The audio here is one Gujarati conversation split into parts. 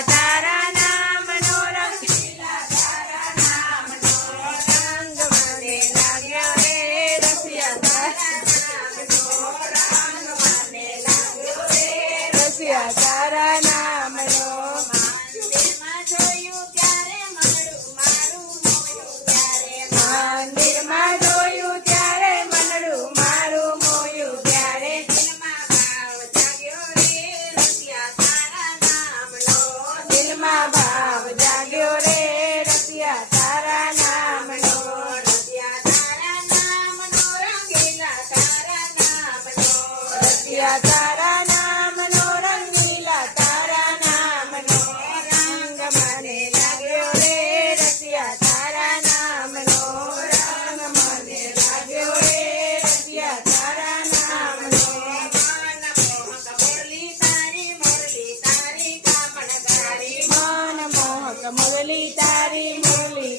રસિયા તારા નામનો રંગ તારા નામનો રંગ મને લાગ્યો રે રસિયા તારા નામનો રંગ મને લાગ્યો રે રસિયા તારા નામનો મંદિરમાં જોયું ત્યારે મનડું મારું મોયું ત્યારે મંદિરમાં જોયું ત્યારે મનડું મારું મોયું ત્યારે દિલમાં ભાવ જાગ્યો રે રસિયા તારા નામનો દિલમાં ભાવ જાગ્યો રે રસિયા તારા નામનો રસિયા તારા નામનો રંગીલા તારા નામનો રસિયા તારા નામનો રંગીલા તારા નામનો રંગ મને લાગ્યો રે રસિયા તારા નામનો રંગ મને લાગ્યો રે રસિયા તારા નામનો મન મોહક મુરલી તારી કામણગારી મન મોહક મુરલી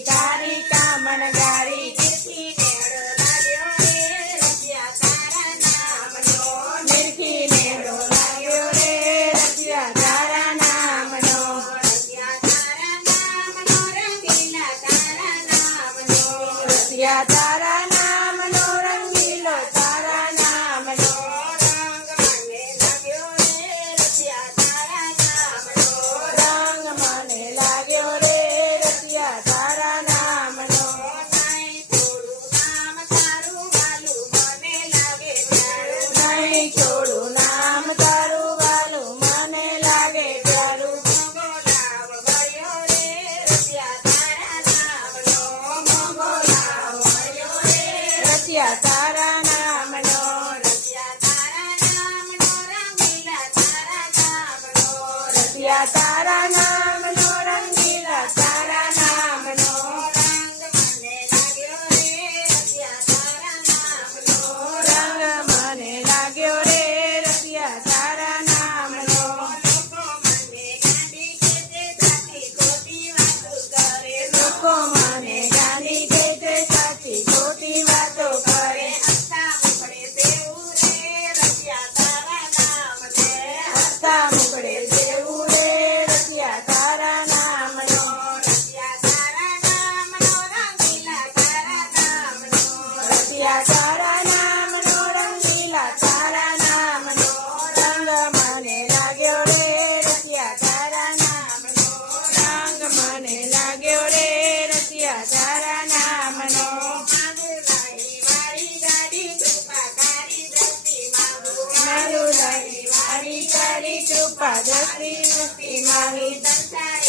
તારી કામણગારી નિરખી નેડો લાગ્યો રે રસિયા તારા નામનો નિરખી નેડો લાગ્યો રે રસિયા તારા નામનો રસિયા તારા નામનો રંગીલા તારા નામનો રસિયા તારા નામનો રંગીલો તારા નામનો રંગ મને લાગ્યો રે રસિયા તારા નામનો રંગ મને લાગ્યો રે રસિયા તારા નામનો નહીં થોડું નામ તારું વાલું મને લાગે પ્યારું નહીં થોડું નામ તારું વાલું મને લાગે પ્યારું મોગોલાવ ભર્યો રે રસિયા તારા નામનો મોગોલાવ ભર્યો રે રસિયા તારા નામનો રસિયા તારા નામનો રંગીલા તારા નામનો રસિયા તારા નામનો રંગીલા તારા નામનો રંગ મને લાગ્યો રે રસિયા તારા નામનો રંગ મને લાગ્યો રે રસિયા તારા નામનો લોકો મને ગાંડી કે તે સાચી ખોટી વાતો કરે લોકો મને ગાંડી કે તે સાચી ખોટી વાતો કરે હસતા મુકડે દેવું રે રસિયા તારા નામને હસતા મુકડે દેવું રે રસિયા તારા નામનો રસિયા તારા નામનો રંગીલા તારા નામનો રસિયા તારા નામનો રંગીલા તારા નામનો રંગ મને લાગ્યો રે રસિયા તારા નામનો રંગ મને લાગ્યો રે રસિયા તારા નામનો મારુલાઈ વાળી ગાડી કૃપાકારી દ્રષ્ટિ માંગુ મારુલાઈ વાળી ગાડી કૃપા દ્રષ્ટિ માંગી દર્શન